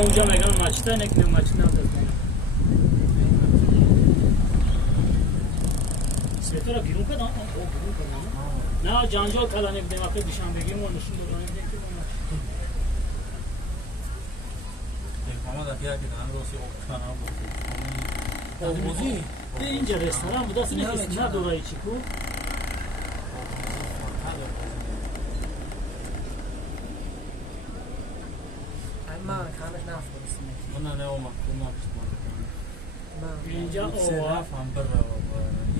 اونجا میگن ماچتا نکیو ماچتا ندارم. سیتورا بیرون کدام؟ او بیرون کدام؟ نه جانجال کلانی بدیم اخیر دیشان بگیم و نشون دادن دیگه که ما در که دارن روسی اوکرانا بود. بودی؟ اینجا رستوران بود اصلا نه دورایی چیکو؟ ما کامش نفرستیم. من نه اومد کنم. اینجا اوه. هم برا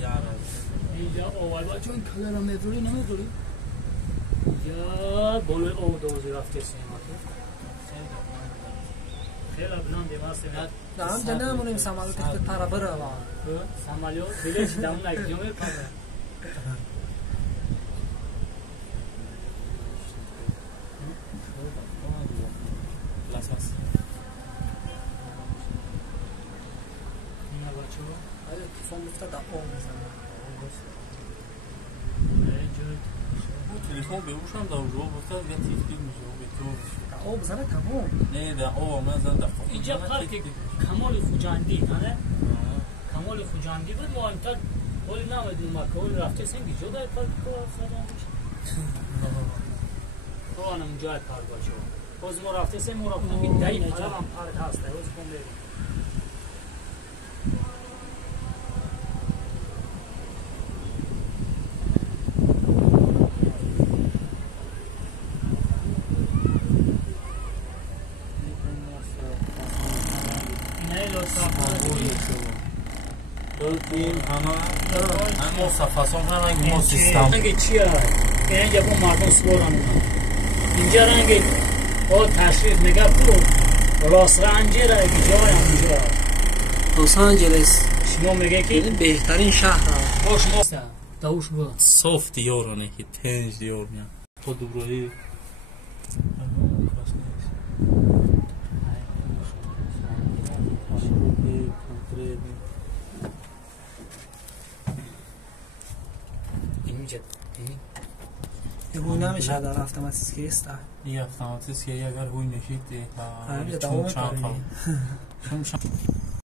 یارا. اینجا اوه با چون کلر هم نداری نمیداری؟ اینجا بالای او دوزی رفته سیمات. خیلی بلند دیوار نه هم نمونیم سامالیو تک پارا برا وا. سامالیو دیگه دام نگیجومه پارا. تلفن بهوشم در اونجا بودن یه تیکتی میشه به تو او بزنه تمام نه در او من زن دفعه اینجا پارک کمال خوجاندی نه کمال خوجاندی بود ما انتر ولی نمیدونم ما کول رفته سنگی جدا پارک کو سلام تو اونم جای پارک باشه باز ما رفته سن ما رفتم این دای پارک هست روز کن بریم این همه صفحه‌سان همه ما سیستم رنگ چیه؟ اینجا با مردم سپوران اینجا رنگ او تشریف نگه برو لس آنجلس اگه جای همونجا لس آنجلس شما میگه که بهترین شهر باش ما دوش با صوف دیورونه که تنج دیور میان تو دوباره هوی نمیشه در автоматически است این автоматически اگر هوی نشید چون چند